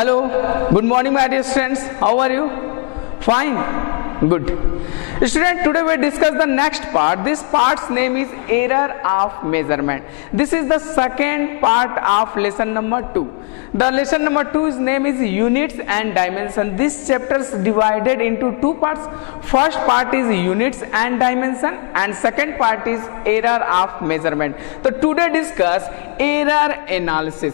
Hello, good morning my dear students. How are you? Fine, good. Student, today we discuss the next part. This part's name is error of measurement. This is the second part of lesson number 2. The lesson number 2's name is units and dimension. This chapter is divided into two parts. First part is units and dimension and second part is error of measurement. So today discuss error analysis.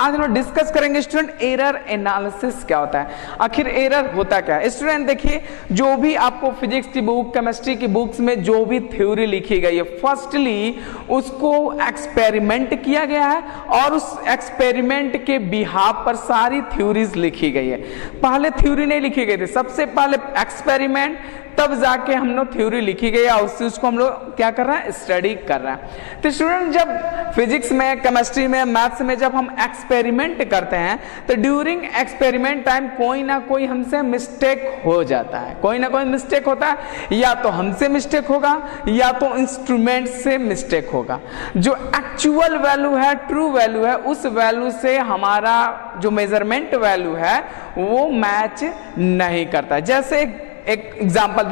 आज हम लोग discuss करेंगे student error analysis क्या होता है, आखिर error होता क्या है। स्टूडेंट देखिए, जो भी आपको फिजिक्स की बुक, केमिस्ट्री की बुक्स में जो भी थ्योरी लिखी गई है, फर्स्टली उसको एक्सपेरिमेंट किया गया है और उस एक्सपेरिमेंट के बिहाफ पर सारी थ्योरीज लिखी गई है। पहले थ्योरी नहीं लिखी गई थी, सबसे पहले एक्सपेरिमेंट, तब जाके हम लोग थ्योरी लिखी गई और उसको हम लोग क्या कर रहे हैं, स्टडी कर रहे हैं। तो स्टूडेंट जब फिजिक्स में, केमिस्ट्री में, मैथ्स में जब हम एक्सपेरिमेंट करते हैं तो ड्यूरिंग एक्सपेरिमेंट टाइम कोई ना कोई हमसे मिस्टेक हो जाता है, कोई ना कोई मिस्टेक होता है, या तो हमसे मिस्टेक होगा या तो इंस्ट्रूमेंट से मिस्टेक होगा। जो एक्चुअल वैल्यू है, ट्रू वैल्यू है, उस वैल्यू से हमारा जो मेजरमेंट वैल्यू है वो मैच नहीं करता। जैसे एक एग्जाम्पल,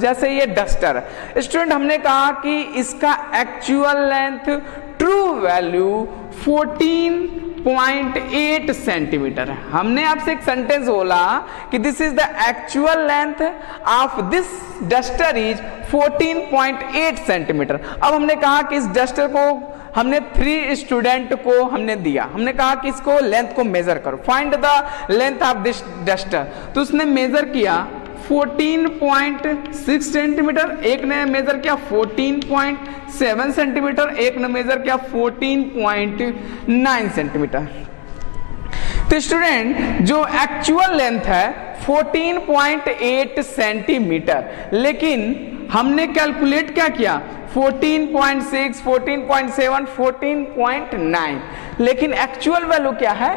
जैसे ये डस्टर, स्टूडेंट हमने कहा कि इसका actual length true value 14.8 centimetre है। हमने आपसे एक सेंटेंस बोला कि this is the actual length of this duster is 14.8 centimetre. अब हमने कहा कि इस डस्टर को हमने 3 स्टूडेंट को हमने दिया, हमने कहा कि इसको लेंथ को मेजर करो, find the length of this duster. तो उसने मेजर किया 14.6 सेंटीमीटर, एक ने मेजर किया 14.7 सेंटीमीटर, एक ने मेजर किया 14.9 सेंटीमीटर। तो स्टूडेंट जो एक्चुअल लेंथ है 14.8 सेंटीमीटर, लेकिन हमने कैलकुलेट क्या किया 14.6, 14.7, 14.9, लेकिन एक्चुअल वैल्यू क्या है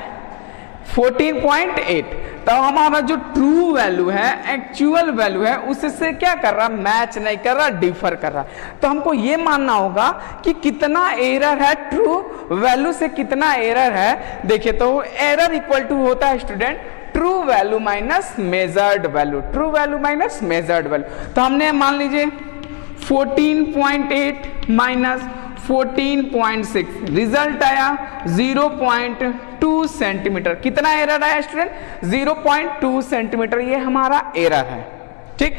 14.8। तो हमारा जो ट्रू वैल्यू है, एक्चुअल वैल्यू है, उससे क्या कर रहा, मैच नहीं कर रहा, डिफर कर रहा। तो हमको ये मानना होगा कि कितना एरर है, ट्रू वैल्यू से कितना एरर है। देखिए तो एरर इक्वल टू होता है student true value minus measured value, true value minus measured value. तो हमने मान लीजिए 14.8 माइनस 14.6, रिजल्ट आया 0.2 सेंटीमीटर। कितना एरर आया स्टूडेंट, 0.2 सेंटीमीटर, ये हमारा एरर है। ठीक,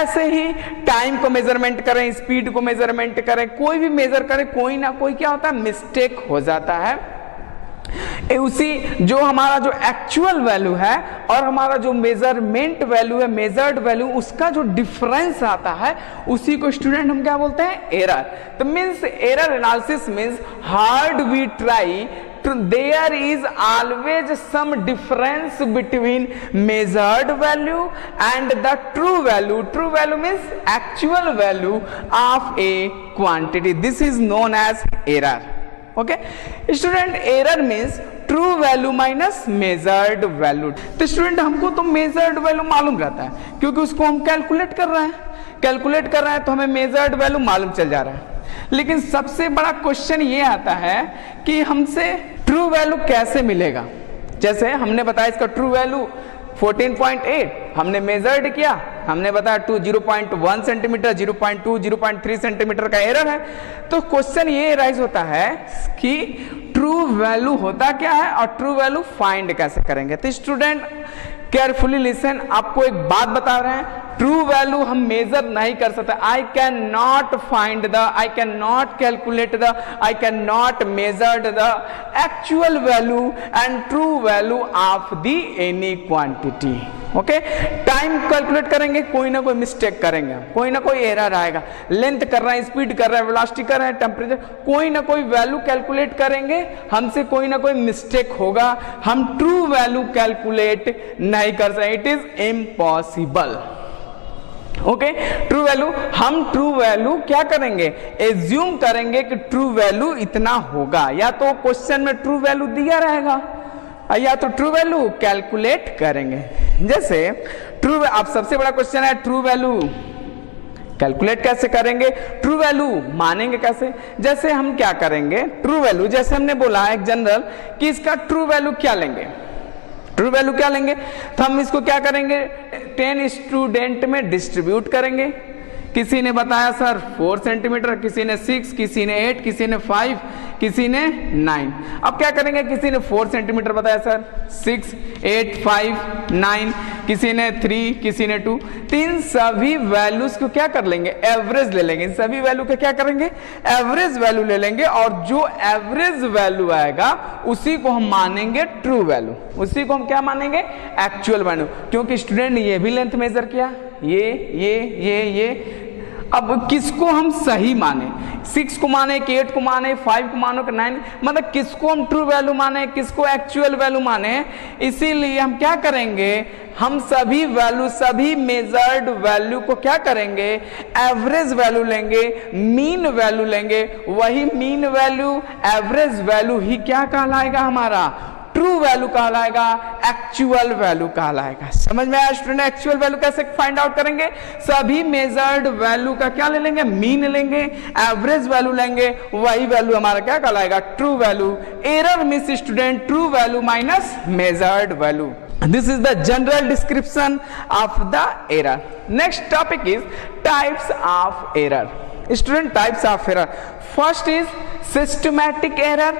ऐसे ही टाइम को मेजरमेंट करें, स्पीड को मेजरमेंट करें, कोई भी मेजर करें, कोई ना कोई क्या होता है, मिस्टेक हो जाता है। उसी जो हमारा जो एक्चुअल वैल्यू है और हमारा जो मेजरमेंट वैल्यू है, मेजर्ड वैल्यू, उसका जो डिफरेंस आता है उसी को स्टूडेंट हम क्या बोलते हैं, एरर। तो means error analysis means hard we try there is always some difference between measured value and the true value. True value means actual value of a quantity. This is known as error. Okay, student, error means true value minus measured value. तो student हमको तो measured value मालूम रहता है क्योंकि उसको हम calculate कर रहे हैं, कैलकुलेट कर रहे हैं तो हमें मेजर्ड वैल्यू मालूम चल जा रहा है। लेकिन सबसे बड़ा क्वेश्चन ये आता है कि हमसे ट्रू वैल्यू कैसे मिलेगा। जैसे हमने बताया इसका ट्रू वैल्यू 14.8, हमने मेजर्ड किया, हमने बताया 0.1 सेंटीमीटर, 0.2, 0.3 सेंटीमीटर का एरर है। तो क्वेश्चन ये राइज होता है कि ट्रू वैल्यू होता क्या है और ट्रू वैल्यू फाइंड कैसे करेंगे। तो स्टूडेंट केयरफुली लिसन, आपको एक बात बता रहे हैं, ट्रू वैल्यू हम मेजर नहीं कर सकते। I can not find the, I can not calculate the, I can not measure the actual value and true value of the any quantity. Okay, time calculate करेंगे, कोई ना कोई मिस्टेक करेंगे, कोई ना कोई एरर आएगा। लेंथ कर रहे हैं, स्पीड कर रहे हैं, वेलोसिटी कर रहे हैं, टेम्परेचर, कोई ना कोई वैल्यू कैलकुलेट करेंगे, हमसे कोई ना कोई मिस्टेक होगा, हम ट्रू वैल्यू कैलकुलेट नहीं कर सकते। It is impossible. Okay, true value, हम ट्रू वैल्यू क्या करेंगे, एज्यूम करेंगे कि ट्रू वैल्यू इतना होगा, या तो क्वेश्चन में ट्रू वैल्यू दिया रहेगा या तो ट्रू वैल्यू कैलकुलेट करेंगे। जैसे ट्रू, आप सबसे बड़ा क्वेश्चन है ट्रू वैल्यू कैलकुलेट कैसे करेंगे, ट्रू वैल्यू मानेंगे कैसे। जैसे हम क्या करेंगे, ट्रू वैल्यू, जैसे हमने बोला एक जनरल कि इसका ट्रू वैल्यू क्या लेंगे, ट्रू वैल्यू क्या लेंगे, तो हम इसको क्या करेंगे 10 स्टूडेंट में डिस्ट्रीब्यूट करेंगे। किसी ने बताया सर 4 सेंटीमीटर, किसी ने 6, किसी ने 8, किसी ने 5, किसी ने 9। अब क्या करेंगे, किसी ने 4 सेंटीमीटर बताया सर, 6, 8, 5, 9, किसी ने 3, किसी ने 2। तो इन सभी वैल्यूज को क्या कर लेंगे, एवरेज ले लेंगे। इन सभी वैल्यू का क्या करेंगे, एवरेज वैल्यू ले लेंगे, और जो एवरेज वैल्यू आएगा उसी को हम मानेंगे ट्रू वैल्यू, उसी को हम क्या मानेंगे, एक्चुअल वैल्यू। क्योंकि स्टूडेंट ने ये भी लेंथ मेजर किया, ये। अब किसको हम सही माने, 6 को माने कि 8 को माने, 5 को मानो कि 9, मतलब किसको हम ट्रू वैल्यू माने, किसको एक्चुअल वैल्यू माने। इसीलिए हम क्या करेंगे, हम सभी वैल्यू, सभी मेजर्ड वैल्यू को क्या करेंगे, एवरेज वैल्यू लेंगे, मीन वैल्यू लेंगे। वही मीन वैल्यू, एवरेज वैल्यू ही क्या कहलाएगा, हमारा ट्रू वैल्यू कहलाएगा, एक्चुअल वैल्यू कहलाएगा। समझ में आया स्टूडेंट, एक्चुअल वैल्यू कैसे फाइंड आउट करेंगे, सभी मेजर्ड वैल्यू का क्या ले लेंगे, मीन लेंगे, एवरेज वैल्यू लेंगे, वही वैल्यू हमारा क्या कहलाएगा, true value. Error means student true value minus measured value. This is the general description of the error. Next topic is types of error. Student, types of error. First is systematic error.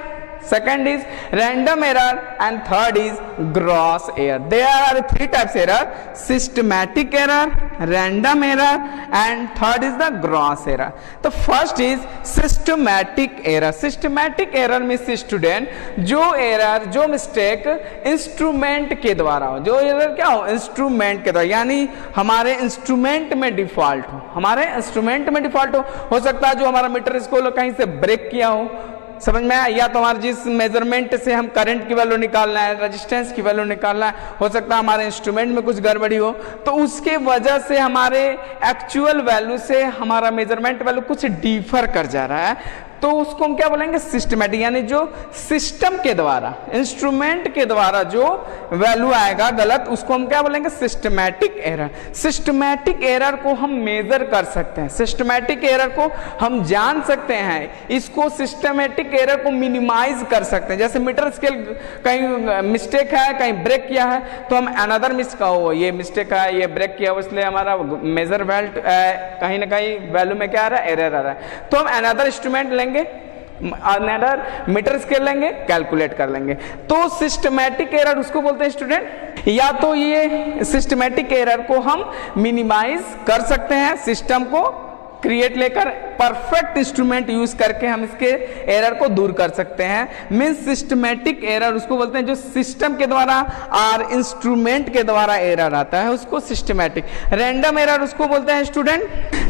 Second is random error, and third is gross error. There are 3 types of error: systematic error, random error, and third is the gross error. The first is systematic error. Systematic error means student जो error, जो mistake instrument के द्वारा हो, जो error क्या हो, instrument के द्वारा, यानी हमारे इंस्ट्रूमेंट में डिफॉल्ट हो, हमारे इंस्ट्रूमेंट में डिफॉल्ट हो सकता है जो हमारा मीटर स्केल कहीं से ब्रेक किया हो, समझ में आया, या तो हमारे जिस मेजरमेंट से हम करंट की वैल्यू निकालना है, रेजिस्टेंस की वैल्यू निकालना है, हो सकता है हमारे इंस्ट्रूमेंट में कुछ गड़बड़ी हो, तो उसके वजह से हमारे एक्चुअल वैल्यू से हमारा मेजरमेंट वैल्यू कुछ डिफर कर जा रहा है, तो उसको हम क्या बोलेंगे, सिस्टमैटिक, यानी जो सिस्टम के द्वारा, इंस्ट्रूमेंट के द्वारा जो वैल्यू आएगा गलत, उसको हम क्या बोलेंगे, सिस्टमैटिक एरर। सिस्टमैटिक एरर को हम मेजर कर सकते हैं, सिस्टमैटिक एरर को हम जान सकते हैं, इसको सिस्टमैटिक एरर को मिनिमाइज कर सकते हैं। जैसे मीटर स्केल कहीं मिस्टेक है, कहीं ब्रेक किया है, तो हम अनदर ये मिस्टेक है, ये ब्रेक किया, इसलिए हमारा मेजर वैल्यू कहीं ना कहीं वैल्यू में क्या आ रहा है, एरर आ रहा है, तो हम अनदर इंस्ट्रूमेंट लेंगे, अनदर मीटर स्केल लेंगे, कैलकुलेट कर लेंगे। तो सिस्टमैटिक एरर उसको बोलते हैं स्टूडेंट, या तो ये सिस्टमैटिक एरर को हम मिनिमाइज कर सकते हैं, सिस्टम को क्रिएट लेकर परफेक्ट इंस्ट्रूमेंट यूज करके हम इसके एरर को दूर कर सकते हैं। मींस सिस्टमैटिक एरर उसको बोलते हैं जो सिस्टम के द्वारा और इंस्ट्रूमेंट के द्वारा एरर आता है, उसको सिस्टमैटिक। रैंडम एरर उसको बोलते हैं स्टूडेंट,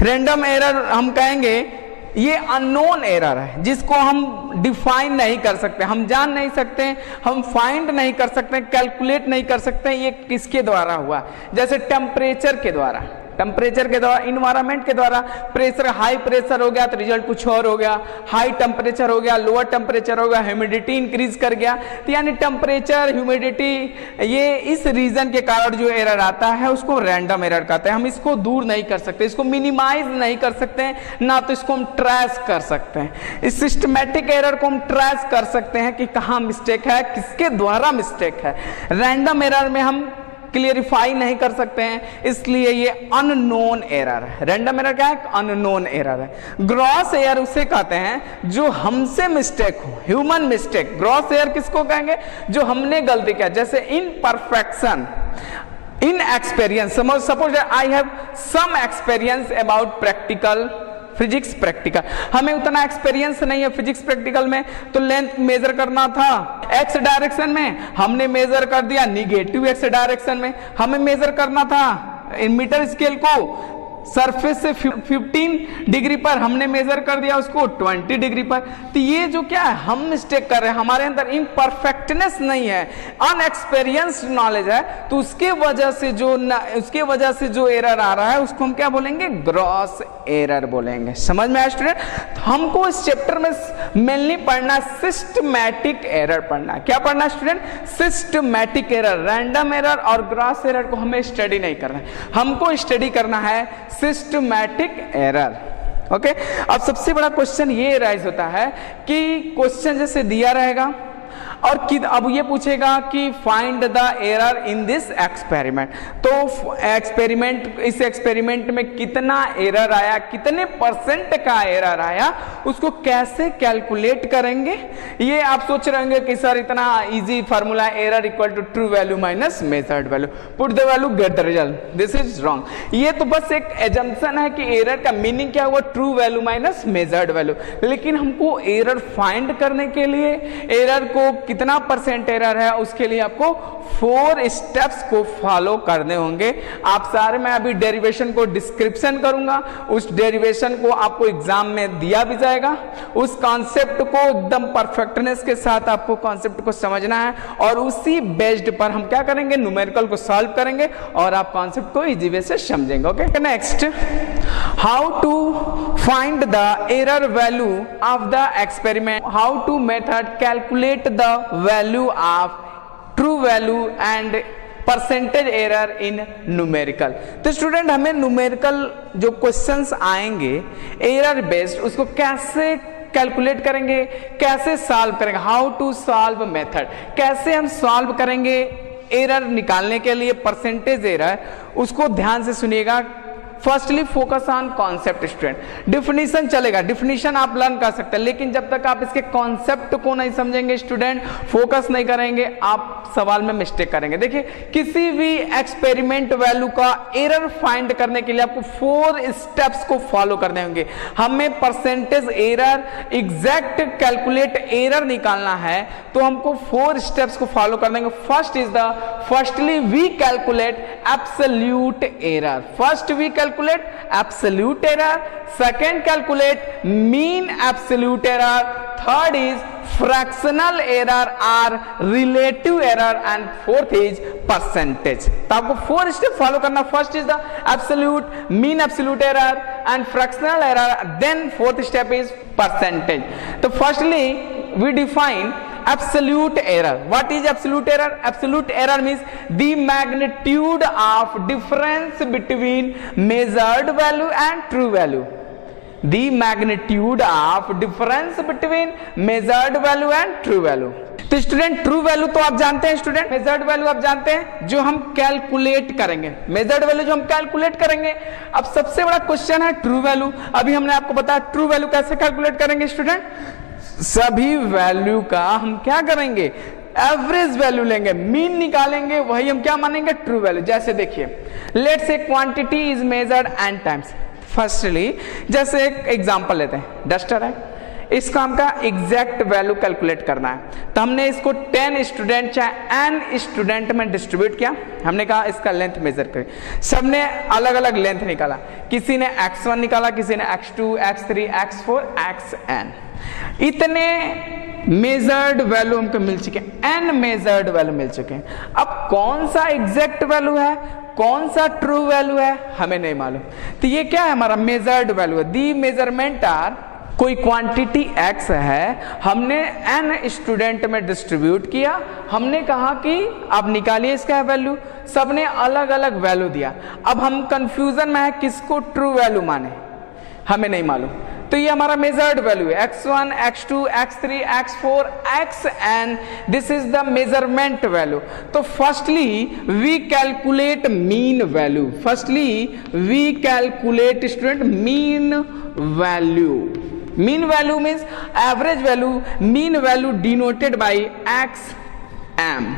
रैंडम एरर हम कहेंगे ये अननोन एरर है, जिसको हम डिफाइन नहीं कर सकते, हम जान नहीं सकते, हम फाइंड नहीं कर सकते, कैलकुलेट नहीं कर सकते ये किसके द्वारा हुआ। जैसे टेम्परेचर के द्वारा, इन्वायरमेंट के द्वारा प्रेशर, हाई प्रेशर हो गया तो रिजल्ट कुछ और हो गया, हाई टेम्परेचर हो गया, लोअर टेम्परेचर हो गया, ह्यूमिडिटी इंक्रीज कर गया, तो यानी टेम्परेचर, ह्यूमिडिटी, ये इस रीजन के कारण जो एरर आता है उसको रैंडम एरर कहते हैं। हम इसको दूर नहीं कर सकते, इसको मिनिमाइज नहीं कर सकते, ना तो इसको हम ट्रेस कर सकते हैं। इस सिस्टमैटिक एरर को हम ट्रेस कर सकते हैं कि कहाँ मिस्टेक है, किसके द्वारा मिस्टेक है। रैंडम एरर में हम क्लियरिफाई नहीं कर सकते हैं, इसलिए ये अननोन एरर है। रैंडम एरर क्या है, अननोन एरर है। ग्रॉस एरर उसे कहते हैं जो हमसे मिस्टेक हो, ह्यूमन मिस्टेक। ग्रॉस एरर किसको कहेंगे, जो हमने गलती किया, जैसे imperfection, in experience. Suppose I have some experience about practical physics, practical हमें उतना एक्सपीरियंस नहीं है फिजिक्स प्रैक्टिकल में, तो लेंथ मेजर करना था एक्स डायरेक्शन में, हमने मेजर कर दिया निगेटिव एक्स डायरेक्शन में। हमें मेजर करना था इन मीटर स्केल को सरफेस से 15 डिग्री पर, हमने मेजर कर दिया उसको 20 डिग्री पर। तो ये जो क्या है, हम मिस्टेक कर रहे हैं, हमारे अंदर इम्परफेक्टनेस नहीं है, अनएक्सपीरियंस्ड नॉलेज है, तो उसके वजह से जो एरर आ रहा है उसको हम क्या बोलेंगे, ग्रॉस एरर बोलेंगे। समझ में आया स्टूडेंट। तो हमको इस चैप्टर में मेनली पढ़ना सिस्टमैटिक एरर पढ़ना। क्या पढ़ना student, systematic error. Random error और ग्रॉस एरर को हमें स्टडी नहीं करना है, हमको स्टडी करना है सिस्टमैटिक एरर। ओके, अब सबसे बड़ा क्वेश्चन ये राइज होता है कि क्वेश्चन जैसे दिया रहेगा, और अब ये पूछेगा कि find the error in this experiment. तो इस एक्सपेरिमेंट में कितना एरर आया, कितने परसेंट का एरर आया, उसको कैसे कैलकुलेट करेंगे। ये आप सोच रहे होंगे कि सर इतना easy formula, error equal to true value minus measured value, put the value get the result. This is wrong. ये तो बस एक एजम्पशन है कि एरर का मीनिंग क्या हुआ, true value minus measured value. लेकिन हमको एरर फाइंड करने के लिए, एरर को कितना परसेंट एरर है, उसके लिए आपको 4 स्टेप्स को फॉलो करने होंगे। आप सारे, मैं अभी डेरिवेशन को डिस्क्रिप्शन करूंगा, उस डेरिवेशन को आपको एग्जाम में दिया भी जाएगा। उस कॉन्सेप्ट को एकदम परफेक्टनेस के साथ आपको कॉन्सेप्ट को समझना है और उसी बेस्ड पर हम क्या करेंगे, न्यूमेरिकल को सॉल्व करेंगे और आप कॉन्सेप्ट को इजी वे से समझेंगे। Okay, next, how to find the error value of the experiment, how to method calculate the value of true value and percentage error in numerical. तो स्टूडेंट, हमें numerical जो questions आएंगे error based, उसको कैसे calculate करेंगे, कैसे solve करेंगे, how to solve method, कैसे हम सॉल्व करेंगे एरर निकालने के लिए परसेंटेज एरर, उसको ध्यान से सुनिएगा। Firstly focus on concept student. Definition चलेगा, डिफिनीशन आप लर्न कर सकते हैं, लेकिन जब तक आप इसके कॉन्सेप्ट को नहीं समझेंगे स्टूडेंट, फोकस नहीं करेंगे, आप सवाल में मिस्टेक करेंगे। देखिए, किसी भी एक्सपेरिमेंट वैल्यू का एरर फाइंड करने के लिए आपको 4 स्टेप्स को फॉलो करने होंगे। हमें percentage error, exact calculate error निकालना है तो हमको 4 स्टेप्स को फॉलो करने होंगे। Firstly we calculate absolute error, first we calculate absolute error, second calculate mean absolute error, third is fractional error or relative error and fourth is percentage। तो आपको 4 step follow करना। First is the absolute, mean absolute error and fractional error, then fourth step is percentage। तो firstly we define absolute error. What is absolute error? Absolute error means the magnitude of difference between measured value and true value. The magnitude of difference between measured value and true value. तो student, true value तो आप जानते हैं student, measured value आप जानते हैं, जो हम कैलकुलेट करेंगे, मेजर्ड वैल्यू जो हम कैलकुलेट करेंगे। अब सबसे बड़ा क्वेश्चन है ट्रू वैल्यू। अभी हमने आपको बताया ट्रू वैल्यू कैसे कैलकुलेट करेंगे स्टूडेंट। सभी वैल्यू का हम क्या करेंगे, एवरेज वैल्यू लेंगे, मीन निकालेंगे, वही हम क्या मानेंगे, ट्रू वैल्यू। जैसे देखिए, let's say quantity is measured n times. Firstly जैसे एक एग्जांपल लेते हैं, डस्टर है, इस काम का एग्जैक्ट वैल्यू कैलकुलेट करना है। तो हमने इसको 10 स्टूडेंट चाहे n स्टूडेंट में डिस्ट्रीब्यूट किया। हमने कहा इसका लेंथ मेजर करें, सबने अलग अलग लेंथ निकाला, किसी ने x1 निकाला, किसी ने x2, x3, x4, xn। इतने मेजर्ड वैल्यू हमको मिल चुके हैं, n मेजर्ड वैल्यू मिल चुके हैं। अब कौन सा एग्जैक्ट वैल्यू है, कौन सा ट्रू वैल्यू है, हमें नहीं मालूम। तो ये क्या है, हमारा मेजर्ड वैल्यू है। दी मेजरमेंट आर, कोई क्वांटिटी x है, हमने n स्टूडेंट में डिस्ट्रीब्यूट किया, हमने कहा कि आप निकालिए इसका वैल्यू, सबने अलग अलग वैल्यू दिया। अब हम कंफ्यूजन में है किसको ट्रू वैल्यू माने, हमें नहीं मालूम। तो ये हमारा मेजर्ड वैल्यू है, x1, x2, x3, x4, xn, this is the measurement value. तो firstly we calculate mean value, firstly we calculate student mean value. Mean value means average value, mean value denoted by xm,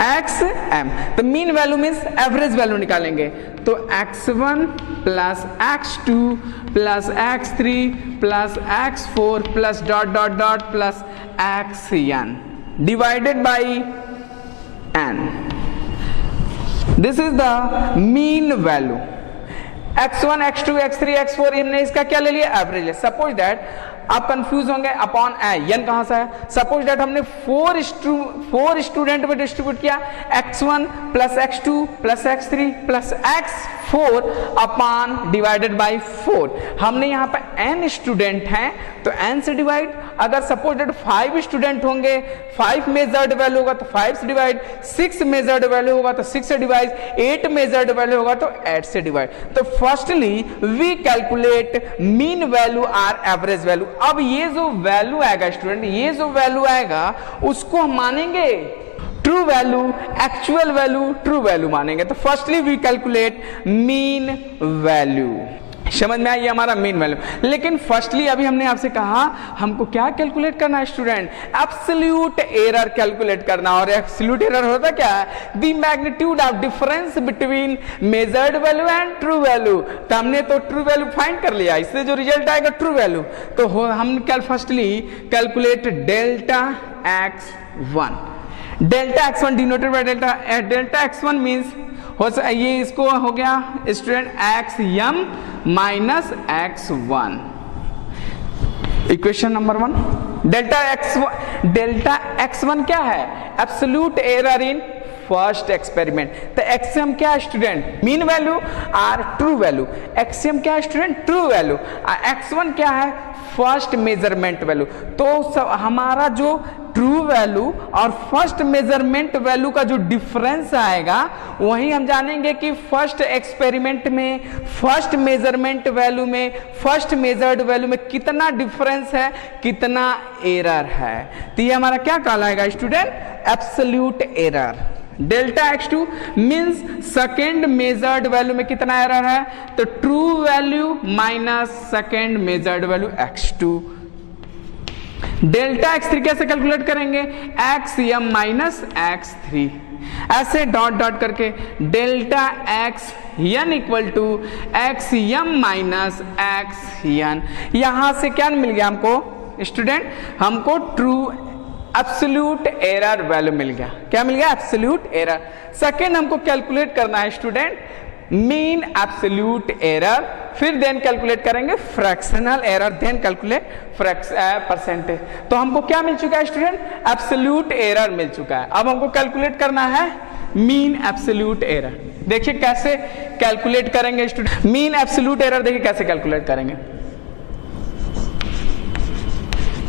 xm। तो mean value means average value निकालेंगे। तो x1 plus x2 plus x3 plus x4 plus dot dot dot plus xn divided by n, this is the mean value. x1, x2, x3, x4, हमने इसका क्या ले लिया, average है। Suppose that आप confuse होंगे अपॉन n कहां से है। सपोज दैट हमने 4 स्टूडेंट में डिस्ट्रीब्यूट किया, x1 plus x2 plus x3 plus 4 upon divided by 4। हमने यहाँ पे n स्टूडेंट हैं तो n से डिवाइड, अगर सपोज 5 स्टूडेंट होंगे, 5 मेजर्ड वैल्यू होगा तो 5 से डिवाइड, 6 मेजर्ड वैल्यू होगा तो 6 से डिवाइड, 8 मेजर्ड वैल्यू होगा तो 8 से डिवाइड। तो firstly we calculate mean value और एवरेज वैल्यू। अब ये जो वैल्यू आएगा स्टूडेंट, ये जो वैल्यू आएगा उसको हम मानेंगे true value, actual value true value मानेंगे। तो firstly we calculate mean value. समझ में आई हमारा मीन वैल्यू। लेकिन फर्स्टली अभी हमने आपसे कहा हमको क्या कैलकुलेट करना है स्टूडेंट, एब्सोल्यूट एरर कैलकुलेट करना। और एब्सोल्यूट एरर होता क्या है, the magnitude of difference between measured value and true value. तो हमने तो ट्रू वैल्यू फाइंड कर लिया, इससे जो रिजल्ट आएगा ट्रू वैल्यू। तो हम कल firstly calculate delta x1। Delta x1 denoted by delta x1 means ये इसको हो गया student xm minus x1। Equation number 1। Delta x1 क्या है, absolute error in first experiment. तो एक्सएम क्या है स्टूडेंट, मीन वैल्यू और ट्रू वैल्यू। एक्सएम क्या है स्टूडेंट, ट्रू वैल्यू। x1 क्या है, फर्स्ट मेजरमेंट वैल्यू। तो हमारा जो ट्रू वैल्यू और फर्स्ट मेजरमेंट वैल्यू का जो डिफरेंस आएगा वही हम जानेंगे कि फर्स्ट एक्सपेरिमेंट में, फर्स्ट मेजरमेंट वैल्यू में, फर्स्ट मेजर्ड वैल्यू में कितना डिफरेंस है, कितना एरर है। तो ये हमारा क्या कहलाएगा student, absolute error. Delta x2 means second measured value में कितना एरर है, तो true value minus second measured value x2। Delta x3 कैसे कैलकुलेट करेंगे, xm माइनस x3। ऐसे डॉट डॉट करके delta xn equal to xm minus xn। यहां से क्या मिल गया हमको स्टूडेंट, हमको ट्रू एब्सोल्यूट एरर वैल्यू मिल गया। क्या मिल गया, एब्सोल्यूट एरर। सेकेंड हमको कैलकुलेट करना है स्टूडेंट मीन एब्सोल्यूट एरर, फिर देन कैलकुलेट करेंगे fractional error, then calculate percentage. तो हमको क्या मिल चुका है स्टूडेंट, एब्सोल्यूट एरर मिल चुका है। अब हमको कैलकुलेट करना है मीन एब्सोल्यूट एरर। देखिए कैसे कैलकुलेट करेंगे स्टूडेंट मीन एब्सोल्यूट एरर, देखिए कैसे कैलकुलेट करेंगे।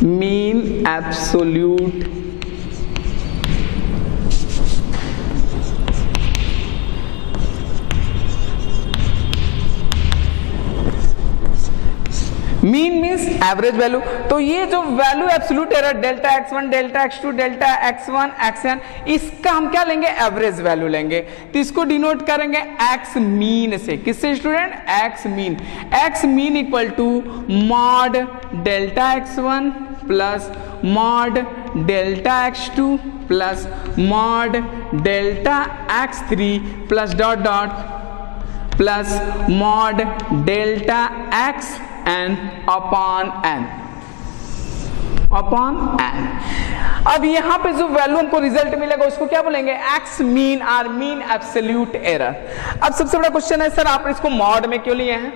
Mean absolute mean means average value. तो ये जो value absolute error delta x1, delta x2, delta x1, xn, इसका हम क्या लेंगे, एवरेज वैल्यू लेंगे। तो इसको डिनोट करेंगे x मीन से। किससे student, x mean. x mean equal to mod delta x1 plus mod delta x2 plus mod delta x3 plus dot dot plus mod delta x n upon n upon n। अब यहां पे जो value हमको result मिलेगा उसको क्या बोलेंगे, x mean और मीन एब्सोल्यूट एरर। अब सबसे बड़ा क्वेश्चन है सर आप इसको मॉड में क्यों लिए हैं।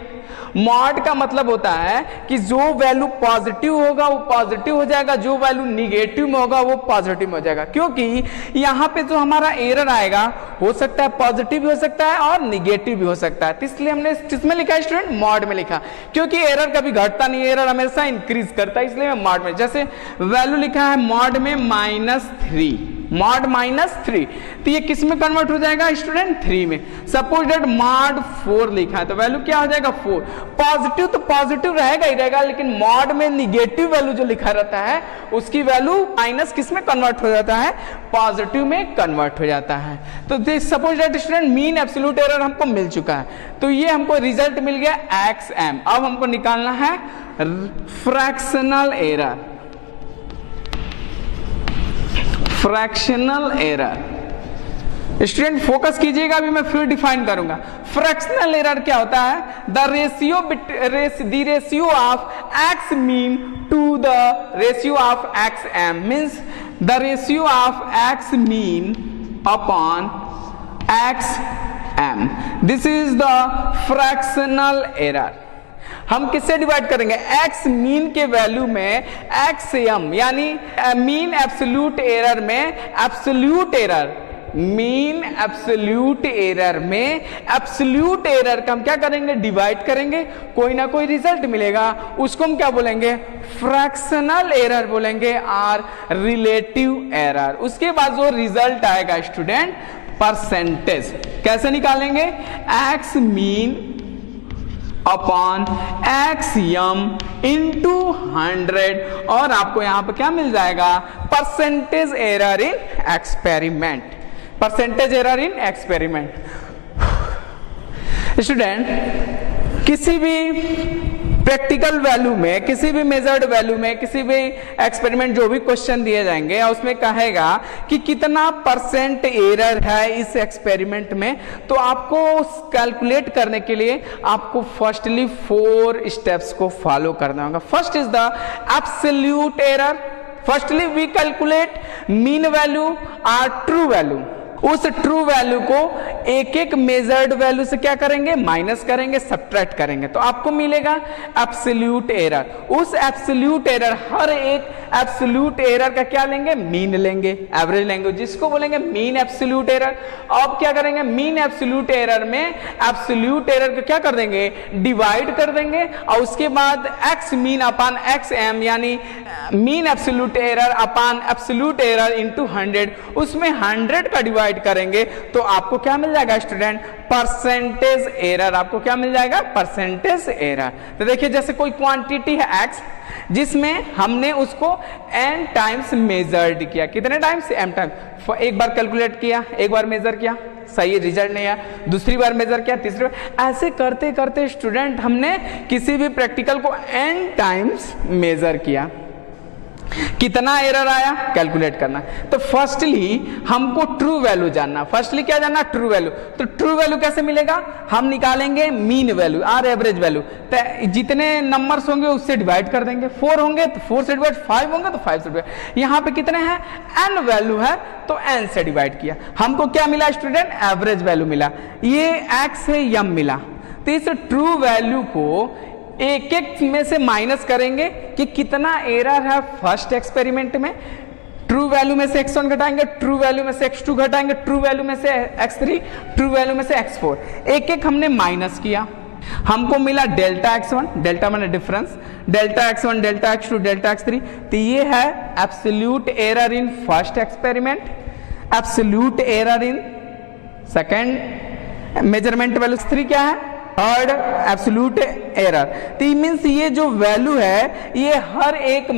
मॉड का मतलब होता है कि जो वैल्यू पॉजिटिव होगा वो पॉजिटिव हो जाएगा, जो वैल्यू निगेटिव में होगा वो पॉजिटिव में हो जाएगा। क्योंकि यहाँ पे जो हमारा एरर आएगा हो सकता है पॉजिटिव भी हो सकता है और निगेटिव भी हो सकता है। तो इसलिए हमने किसमें लिखा स्टूडेंट, मॉड में लिखा। क्योंकि एरर कभी घटता नहीं, एरर हमेशा इंक्रीज करता है, इसलिए मैं मॉड में। जैसे वैल्यू लिखा है मॉड में -3, मॉड -3, तो ये किस में कन्वर्ट हो जाएगा स्टूडेंट, 3 में। सपोज दैट मॉड 4 लिखा है तो वैल्यू क्या हो जाएगा, 4। पॉजिटिव तो पॉजिटिव रहेगा ही रहेगा, लेकिन मॉड में निगेटिव वैल्यू जो लिखा रहता है उसकी वैल्यू माइनस किस में कन्वर्ट हो जाता है, पॉजिटिव में कन्वर्ट हो जाता है। तो suppose that student mean absolute error हमको मिल चुका है, तो ये हमको रिजल्ट मिल गया xm। अब हमको निकालना है fractional error, fractional error. Student focus कीजिएगा, अभी मैं फिर डिफाइन करूंगा। फ्रैक्शनल एरर क्या होता है, the ratio of x mean to the ratio of x m, means the ratio of x mean upon x m, this is the fractional error. हम किससे डिवाइड करेंगे, एक्स मीन के value में x m, यानी mean absolute error में absolute error mean absolute error में absolute error का हम क्या करेंगे, डिवाइड करेंगे, कोई ना कोई रिजल्ट मिलेगा, उसको हम क्या बोलेंगे, फ्रैक्शनल एरर बोलेंगे और रिलेटिव एरर। उसके बाद जो रिजल्ट आएगा स्टूडेंट, परसेंटेज। कैसे निकालेंगे, x mean upon x M into 100 और आपको यहां पर क्या मिल जाएगा, परसेंटेज एरर इन एक्सपेरिमेंट, परसेंटेज एरर इन एक्सपेरिमेंट। स्टूडेंट किसी भी प्रैक्टिकल वैल्यू में, किसी भी मेजर्ड वैल्यू में, किसी भी एक्सपेरिमेंट जो भी क्वेश्चन दिए जाएंगे उसमें कहेगा कि कितना परसेंट एरर है इस एक्सपेरिमेंट में, तो आपको कैलकुलेट करने के लिए आपको फर्स्टली 4 स्टेप्स को फॉलो करना होगा। First is the absolute error. Firstly we calculate mean value और ट्रू वैल्यू। उस ट्रू वैल्यू को एक एक मेजर्ड वैल्यू से क्या करेंगे, माइनस करेंगे, सब्ट्रैक्ट करेंगे, तो आपको मिलेगा एब्सोल्यूट एरर। उस एब्सोल्यूट एरर, हर एक एब्सोल्यूट एरर का क्या लेंगे, मीन लेंगे, एवरेज लेंगे, जिसको बोलेंगे मीन एब्सोल्यूट एरर। अब क्या करेंगे, मीन एब्सोल्यूट एरर में एब्सोल्यूट एरर को क्या कर देंगे, डिवाइड कर देंगे और उसके बाद एक्स मीन अपान एक्स एम, यानी मीन एब्सोल्यूट एरर अपान एब्सोल्यूट एरर इनटू 100, उसमें 100 का डिवाइड करेंगे तो आपको क्या मिल जाएगा स्टूडेंट, परसेंटेज एरर। आपको क्या मिल जाएगा, परसेंटेज एरर। तो देखिए जैसे कोई क्वांटिटी है x, जिसमें हमने उसको n टाइम्स मेजर्ड किया, कितने टाइम्स, m टाइम्स। एक बार कैलकुलेट किया, एक बार मेजर किया, सही रिजल्ट नहीं आया, दूसरी बार मेजर किया, तीसरी बार, ऐसे करते करते स्टूडेंट हमने किसी भी प्रैक्टिकल को n टाइम्स मेजर किया, कितना एरर आया कैलकुलेट करना। तो फर्स्टली हमको ट्रू वैल्यू जानना, फर्स्टली क्या जानना, ट्रू वैल्यू। तो ट्रू वैल्यू कैसे मिलेगा, हम निकालेंगे मीन वैल्यू और एवरेज वैल्यू। तो जितने नंबर्स होंगे उससे डिवाइड कर देंगे, 4 होंगे तो 4 से डिवाइड, 5 होंगे तो 5 से डिवाइड। यहाँ पे कितने हैं, n वैल्यू है तो n से डिवाइड किया, हमको क्या मिला स्टूडेंट, एवरेज वैल्यू मिला, ये x है यम मिला। तो इस ट्रू वैल्यू को एक एक में से माइनस करेंगे कि कितना एरर है फर्स्ट एक्सपेरिमेंट में। ट्रू वैल्यू में से x1 घटाएंगे, ट्रू वैल्यू में से x2 घटाएंगे, ट्रू वैल्यू में से x3, ट्रू वैल्यू में से x4, एक एक हमने माइनस किया, हमको मिला डेल्टा x1, डेल्टा माने difference, delta x1, delta x2, delta x3। तो ये है absolute error in first experiment, absolute error in second measurement value, 3 क्या है, थर्ड एब्सोल्यूट एरर। तो मींस ये जो वैल्यू है ये हर एक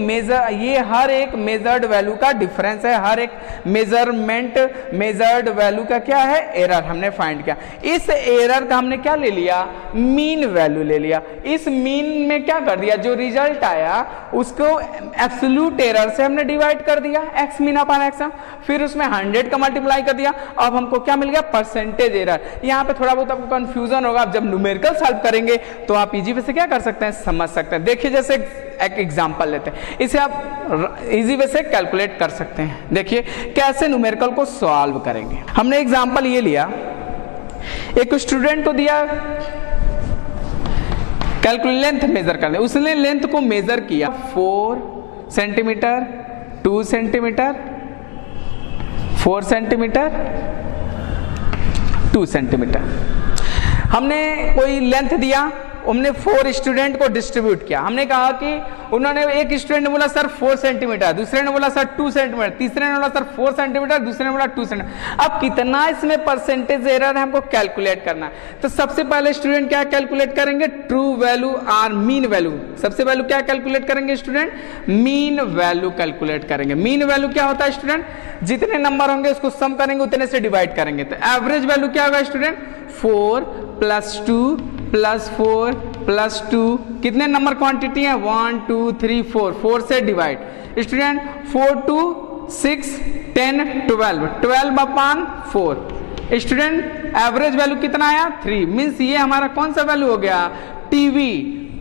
मेजर्ड वैल्यू का डिफरेंस है, हर एक मेजर्ड वैल्यू का क्या है, एरर हमने फाइंड किया। इस एरर का हमने क्या ले लिया, मीन वैल्यू ले लिया। इस मीन में क्या कर दिया, जो रिजल्ट आया उसको एब्सोल्यूट एरर से हमने डिवाइड कर दिया, एक्स मीन अपान एक्स, फिर उसमें 100 का मल्टीप्लाई कर दिया, अब हमको क्या मिल गया, परसेंटेज एरर। यहाँ पे थोड़ा बहुत आपको कंफ्यूजन होगा, जब न्यूमेरिकल सॉल्व करेंगे तो आप इजी वे से क्या कर सकते हैं, समझ सकते हैं। देखिए जैसे एक एग्जांपल लेते हैं, इसे आप इजी वे से कैलकुलेट कर सकते हैं। देखिए कैसे न्यूमेरिकल को सॉल्व करेंगे। हमने एग्जांपल ये लिया, एक स्टूडेंट को दिया कैलकुलेट लेंथ मेजर करने, उसने लेंथ को मेजर किया 4 सेंटीमीटर, 2 सेंटीमीटर, 4 सेंटीमीटर, 2 सेंटीमीटर। हमने कोई लेंथ दिया, हमने 4 स्टूडेंट को डिस्ट्रीब्यूट किया। हमने कहा कि उन्होंने, एक स्टूडेंट ने बोला सर 4 सेंटीमीटर, दूसरे ने बोला सर 2 सेंटीमीटर, तीसरे ने बोला सर 4 सेंटीमीटर, दूसरे ने बोला 2 सेंटीमीटर। अब कितना इसमें परसेंटेज एरर है हमको कैलकुलेट करना है। तो सबसे पहले स्टूडेंट क्या कैलकुलेट करेंगे, ट्रू वैल्यू और मीन वैल्यू। सबसे पहले क्या कैलकुलेट करेंगे स्टूडेंट, मीन वैल्यू कैलकुलेट करेंगे। मीन वैल्यू क्या होता है स्टूडेंट, जितने नंबर होंगे उसको सम करेंगे, उतने से डिवाइड करेंगे। तो एवरेज वैल्यू क्या होगा स्टूडेंट, 4 + 2 + 4 + 2, कितने नंबर क्वांटिटी है, 1 2 3 4, 4 से डिवाइड स्टूडेंट, 4 2 6 10 12, 12 अपान 4 स्टूडेंट। एवरेज वैल्यू कितना आया, 3, मीन्स ये हमारा कौन सा वैल्यू हो गया, टीवी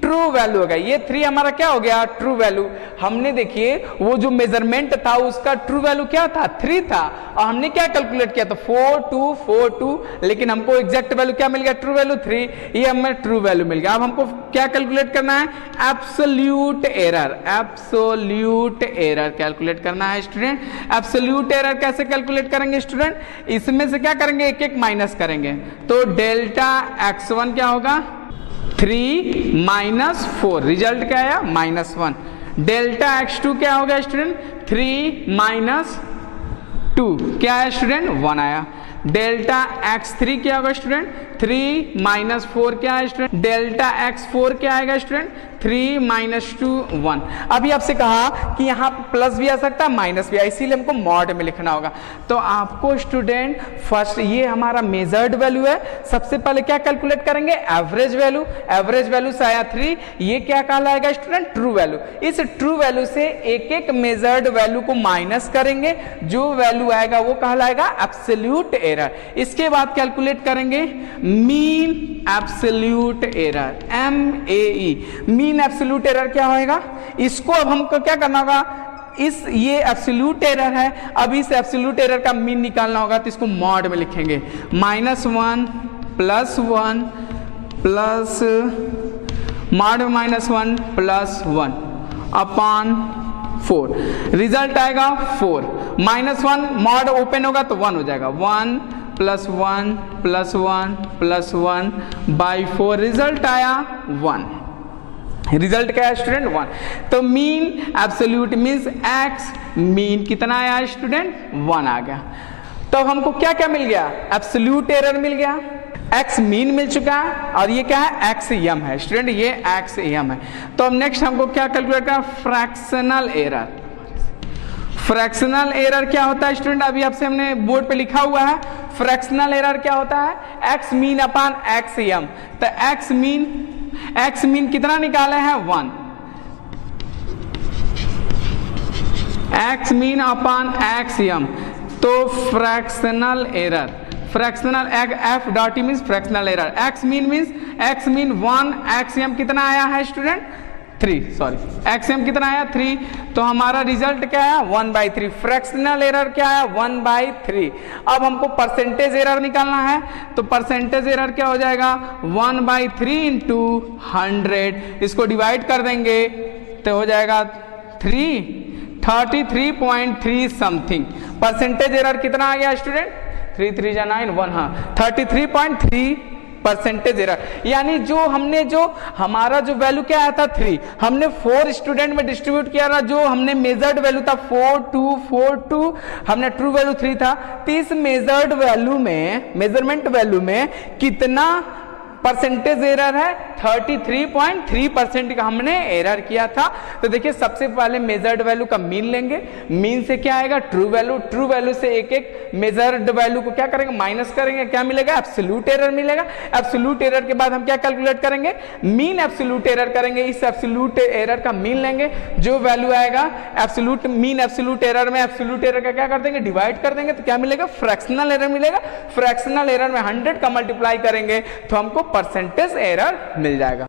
ट्रू वैल्यू होगा। ये 3 हमारा क्या हो गया, ट्रू वैल्यू। हमने देखिए वो जो मेजरमेंट था उसका ट्रू वैल्यू क्या था, 3 था, और हमने क्या कैलकुलेट किया था 4242, लेकिन हमको एग्जैक्ट वैल्यू क्या मिल गया, ट्रू वैल्यू 3, ये हमें ट्रू वैल्यू मिल गया। अब हमको क्या कैलकुलेट करना है, absolute error. Absolute error calculate करना है स्टूडेंट। एब्सोल्यूट एरर कैसे कैलकुलेट करेंगे स्टूडेंट, इसमें से क्या करेंगे, एक एक माइनस करेंगे। तो डेल्टा x1 क्या होगा, 3 माइनस 4, रिजल्ट क्या आया -1। डेल्टा x2 क्या होगा स्टूडेंट, 3 माइनस 2, क्या है स्टूडेंट, 1 आया। डेल्टा x3 क्या होगा स्टूडेंट, 3 माइनस 4, क्या है स्टूडेंट, डेल्टा x4 क्या आएगा स्टूडेंट, 3 माइनस 2 1। अभी आपसे कहा कि यहाँ प्लस भी आ सकता है माइनस भी, इसीलिए हमको मॉड में लिखना होगा। तो आपको स्टूडेंट फर्स्ट ये हमारा मेजर्ड वैल्यू है, सबसे पहले क्या कैलकुलेट करेंगे, एवरेज वैल्यू। एवरेज वैल्यू से आया 3, ये क्या कहलाएगा स्टूडेंट, ट्रू वैल्यू। इस ट्रू वैल्यू से एक एक मेजर्ड वैल्यू को माइनस करेंगे, जो वैल्यू आएगा वो कहलाएगा एब्सोल्यूट एरर। इसके बाद कैलकुलेट करेंगे mean absolute error, MAE। Mean absolute error क्या होएगा, इसको अब हमको क्या करना होगा, ये एब्सोल्यूट एरर है, अब इस एब्सोल्यूट एरर का मीन निकालना होगा, तो इसको मॉड में लिखेंगे -1 + 1 प्लस मॉड -1 + 1 अपॉन 4, रिजल्ट आएगा 4। -1 मॉड ओपन होगा तो 1 हो जाएगा, 1 + 1 + 1 + 1 बाई 4, रिजल्ट आया 1। रिजल्ट क्या है स्टूडेंट, 1। तो mean absolute means x mean कितना आया स्टूडेंट, 1 आ गया। तो हमको क्या क्या मिल गया, एब्सोल्यूट एरर मिल गया, x मीन मिल चुका है, और ये क्या है, XM है स्टूडेंट, ये XM है। तो अब नेक्स्ट हमको क्या कैलकुलेट करना, फ्रैक्शनल एरर। फ्रैक्शनल एरर क्या होता है स्टूडेंट, अभी आपसे हमने बोर्ड पे लिखा हुआ है। फ्रैक्शनल एरर क्या होता है, x मीन अपान XM। तो x मीन कितना निकाले हैं, 1। x मीन अपान XM, तो fractional error, fractional f dot means fractional error, x mean means x mean 1, XM कितना आया है स्टूडेंट, 3, सॉरी XM कितना आया, 3। तो हमारा रिजल्ट क्या है, 1/3। फ्रैक्शनल एरर क्या है, 1/3। अब हमको परसेंटेज एरर निकालना है, तो परसेंटेज एरर क्या हो जाएगा, 1/3 × 100, इसको डिवाइड कर देंगे तो हो जाएगा 33.3 समथिंग। परसेंटेज एरर कितना आ गया स्टूडेंट, 3 3 जा 9 1, हाँ 33.3 परसेंटेज एरर। यानी जो हमारा जो वैल्यू क्या आया था 3, हमने 4 स्टूडेंट में डिस्ट्रीब्यूट किया था, जो हमने मेजर्ड वैल्यू था 4 हमने ट्रू वैल्यू 3 था। तो इस मेजर्ड वैल्यू में, मेजरमेंट वैल्यू में कितना परसेंटेज एरर है, 33.3% का हमने एरर किया था। तो देखिए सबसे पहले मेजर्ड वैल्यू का मीन लेंगे, मीन से क्या आएगा, ट्रू वैल्यू, ट्रू वैल्यू से एक एक मेजर्ड वैल्यू को क्या करेंगे, माइनस करेंगे, क्या मिलेगा, एब्सोल्यूट एरर मिलेगा। एब्सोल्यूट एरर के बाद हम क्या कैलकुलेट करेंगे, मीन एब्सोल्यूट एरर करेंगे। इस एब्सोल्यूट एरर का मीन लेंगे, जो वैल्यू आएगा एब्सोल्यूट मीन एब्सोल्यूट एरर में एब्सोल्यूट एरर का क्या कर देंगे, डिवाइड कर देंगे, तो क्या मिलेगा, फ्रैक्शनल एरर मिलेगा। फ्रैक्शनल एरर में 100 का मल्टीप्लाई करेंगे तो हमको परसेंटेज एरर मिल जाएगा।